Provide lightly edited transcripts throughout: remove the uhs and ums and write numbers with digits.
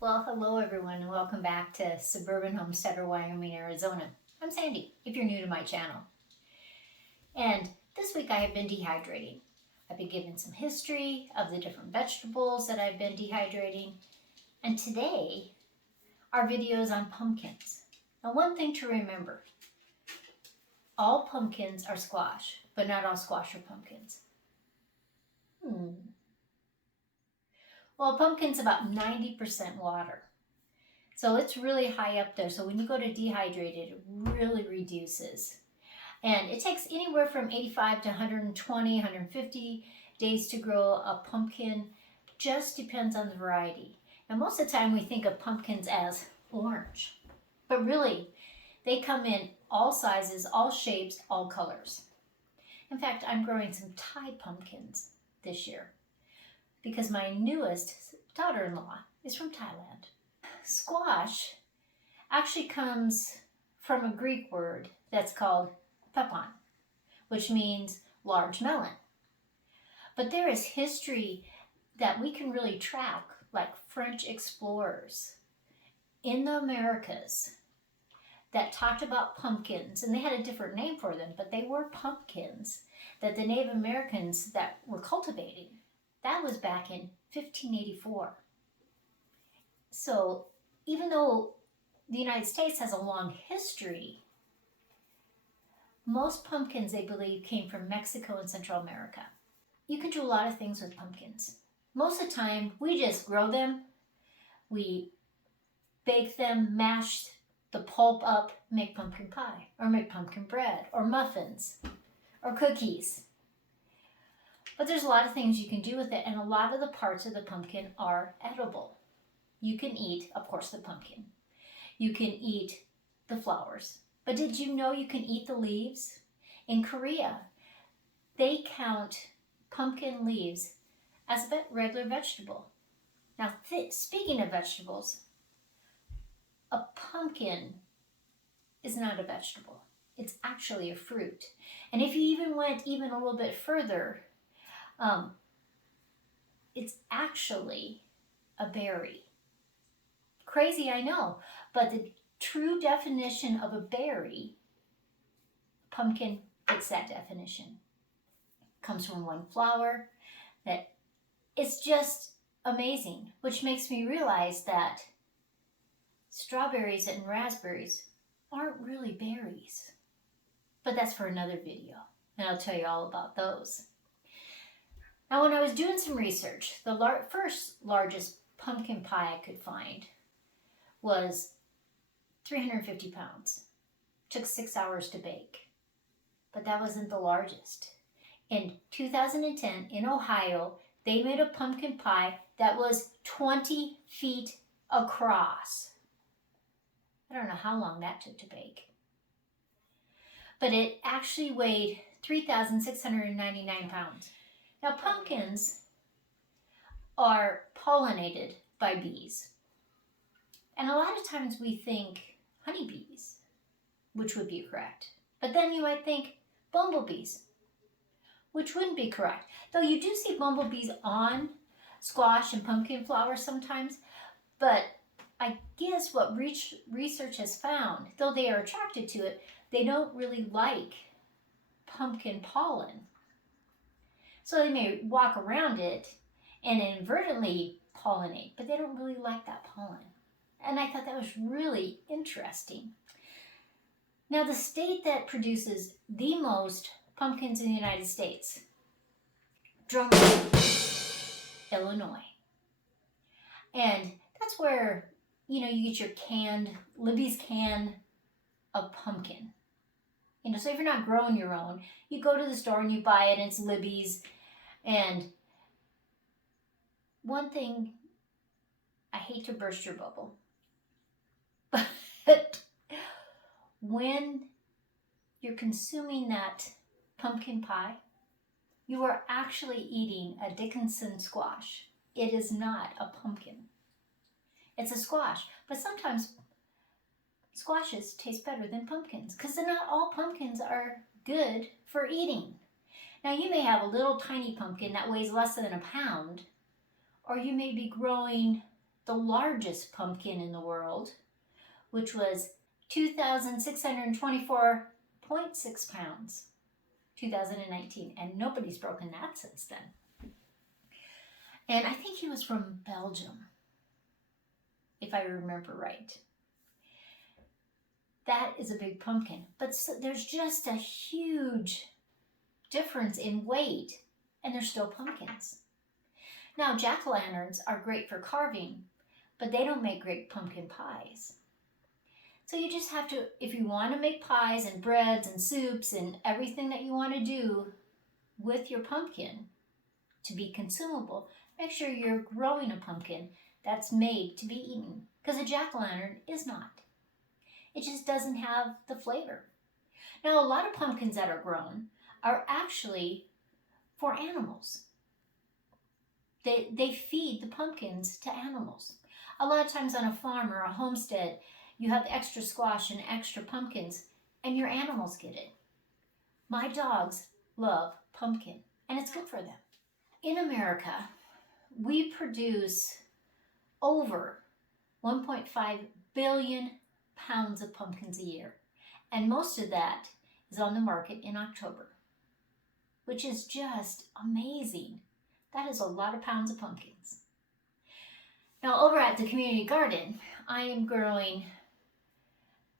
Well, hello everyone, and welcome back to Suburban Homesteader, Wyoming, Arizona. I'm Sandy, if you're new to my channel. And this week I have been dehydrating. I've been giving some history of the different vegetables that I've been dehydrating. And today, our video is on pumpkins. Now, one thing to remember, all pumpkins are squash, but not all squash are pumpkins. Well, a pumpkin's about 90% water. So it's really high up there. So when you go to dehydrate it, it really reduces. And it takes anywhere from 85 to 120, 150 days to grow a pumpkin. Just depends on the variety. And most of the time we think of pumpkins as orange. But really, they come in all sizes, all shapes, all colors. In fact, I'm growing some Thai pumpkins this year because my newest daughter-in-law is from Thailand. Squash actually comes from a Greek word that's called pepon, which means large melon. But there is history that we can really track, like French explorers in the Americas that talked about pumpkins, and they had a different name for them, but they were pumpkins that the Native Americans that were cultivating. That was back in 1584. So even though the United States has a long history, most pumpkins, they believe, came from Mexico and Central America. You can do a lot of things with pumpkins. Most of the time, we just grow them, we bake them, mash the pulp up, make pumpkin pie, or make pumpkin bread, or muffins, or cookies. But there's a lot of things you can do with it, and a lot of the parts of the pumpkin are edible. You can eat, of course, the pumpkin. You can eat the flowers. But did you know you can eat the leaves? In Korea, they count pumpkin leaves as a regular vegetable. Now, speaking of vegetables, a pumpkin is not a vegetable. It's actually a fruit. And if you even went a little bit further, it's actually a berry. Crazy, I know, but the true definition of a berry, pumpkin fits that definition. Comes from one flower. That it's just amazing, which makes me realize that strawberries and raspberries aren't really berries. But that's for another video, and I'll tell you all about those. Now, when I was doing some research, the first largest pumpkin pie I could find was 350 pounds. Took 6 hours to bake, but that wasn't the largest. In 2010, in Ohio, they made a pumpkin pie that was 20 feet across. I don't know how long that took to bake, but it actually weighed 3,699 pounds. Now, pumpkins are pollinated by bees. And a lot of times we think honeybees, which would be correct. But then you might think bumblebees, which wouldn't be correct. Though you do see bumblebees on squash and pumpkin flowers sometimes. But I guess what research has found, though they are attracted to it, they don't really like pumpkin pollen. So they may walk around it and inadvertently pollinate, but they don't really like that pollen. And I thought that was really interesting. Now, the state that produces the most pumpkins in the United States, drum roll, Illinois. And that's where, you get your Libby's can of pumpkin. So if you're not growing your own, you go to the store and you buy it, and it's Libby's. And one thing, I hate to burst your bubble, but when you're consuming that pumpkin pie, you are actually eating a Dickinson squash. It is not a pumpkin. It's a squash. But sometimes squashes taste better than pumpkins because not all pumpkins are good for eating. Now, you may have a little tiny pumpkin that weighs less than a pound, or you may be growing the largest pumpkin in the world, which was 2,624.6 pounds, 2019, and nobody's broken that since then. And I think he was from Belgium, if I remember right. That is a big pumpkin, but there's just a huge difference in weight, and they're still pumpkins. Now, jack-o'-lanterns are great for carving, but they don't make great pumpkin pies. So you just have to, if you want to make pies and breads and soups and everything that you want to do with your pumpkin to be consumable, make sure you're growing a pumpkin that's made to be eaten, because a jack-o'-lantern is not. It just doesn't have the flavor. Now, a lot of pumpkins that are grown are actually for animals. They feed the pumpkins to animals. A lot of times on a farm or a homestead, you have extra squash and extra pumpkins, and your animals get it. My dogs love pumpkin, and it's good for them. In America, we produce over 1.5 billion pounds of pumpkins a year, and most of that is on the market in October, which is just amazing. That is a lot of pounds of pumpkins. Now, over at the community garden, I am growing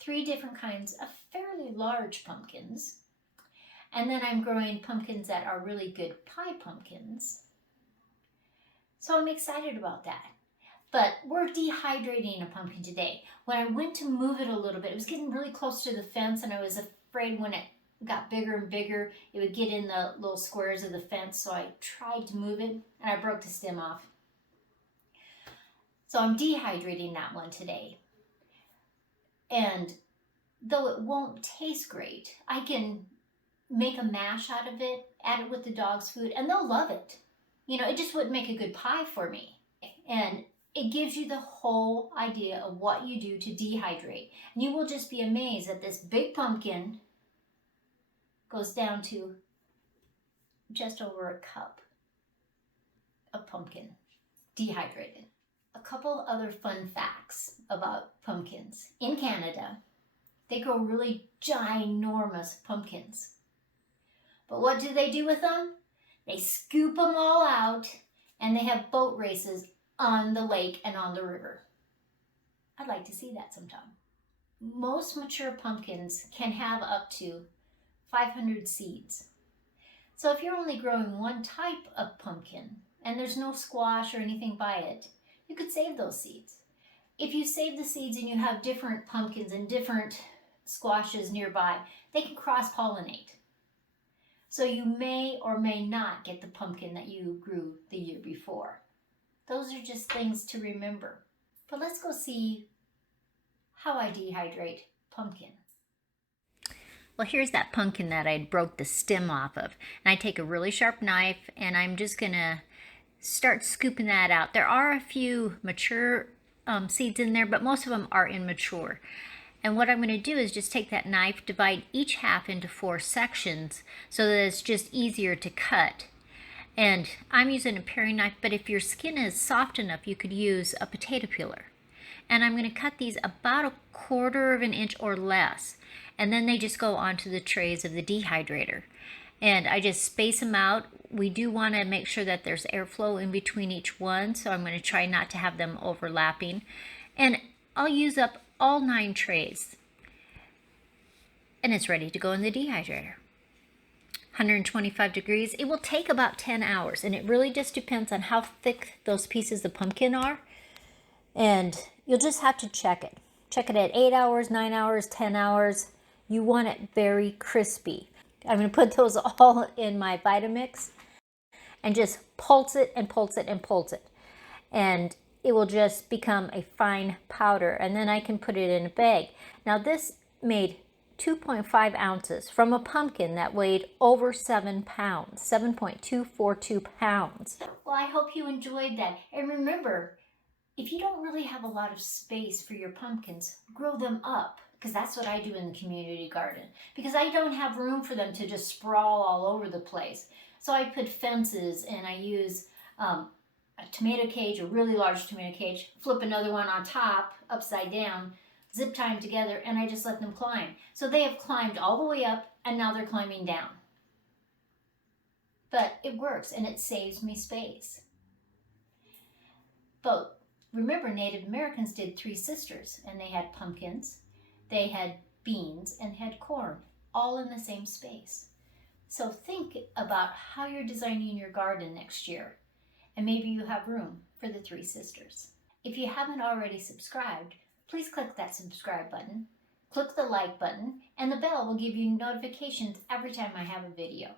3 different kinds of fairly large pumpkins, and then I'm growing pumpkins that are really good pie pumpkins. So I'm excited about that. But we're dehydrating a pumpkin today. When I went to move it a little bit, it was getting really close to the fence, and I was afraid when it got bigger and bigger, it would get in the little squares of the fence, so I tried to move it, and I broke the stem off. So I'm dehydrating that one today. And though it won't taste great, I can make a mash out of it, add it with the dog's food, and they'll love it. You know, it just wouldn't make a good pie for me. And it gives you the whole idea of what you do to dehydrate. And you will just be amazed that this big pumpkin goes down to just over a cup of pumpkin dehydrated. A couple other fun facts about pumpkins. In Canada, they grow really ginormous pumpkins. But what do they do with them? They scoop them all out, and they have boat races on the lake and on the river. I'd like to see that sometime. Most mature pumpkins can have up to 500 seeds. So if you're only growing one type of pumpkin and there's no squash or anything by it, you could save those seeds. If you save the seeds and you have different pumpkins and different squashes nearby, they can cross-pollinate. So you may or may not get the pumpkin that you grew the year before. Those are just things to remember. But let's go see how I dehydrate pumpkin. Well, here's that pumpkin that I broke the stem off of. And I take a really sharp knife, and I'm just gonna start scooping that out. There are a few mature seeds in there, but most of them are immature. And what I'm going to do is just take that knife, divide each half into 4 sections so that it's just easier to cut. And I'm using a paring knife, but if your skin is soft enough, you could use a potato peeler. And I'm going to cut these about 1/4 of an inch or less. And then they just go onto the trays of the dehydrator. And I just space them out. We do want to make sure that there's airflow in between each one, so I'm going to try not to have them overlapping. And I'll use up all 9 trays. And it's ready to go in the dehydrator. 125 degrees. It will take about 10 hours, and it really just depends on how thick those pieces of pumpkin are. And you'll just have to check it. Check it at 8 hours, 9 hours, 10 hours. You want it very crispy. I'm going to put those all in my Vitamix and just pulse it and pulse it and pulse it. And it will just become a fine powder, and then I can put it in a bag. Now this made 2.5 ounces from a pumpkin that weighed over 7 pounds, 7.242 pounds. Well, I hope you enjoyed that. And remember, if you don't really have a lot of space for your pumpkins, grow them up, because that's what I do in the community garden, because I don't have room for them to just sprawl all over the place. So I put fences, and I use a tomato cage, a really large tomato cage, flip another one on top, upside down, zip tie them together, and I just let them climb. So they have climbed all the way up, and now they're climbing down. But it works, and it saves me space. But remember, Native Americans did 3 sisters, and they had pumpkins, they had beans, and had corn, all in the same space. So think about how you're designing your garden next year, and maybe you have room for the 3 sisters. If you haven't already subscribed, please click that subscribe button, click the like button, and the bell will give you notifications every time I have a video.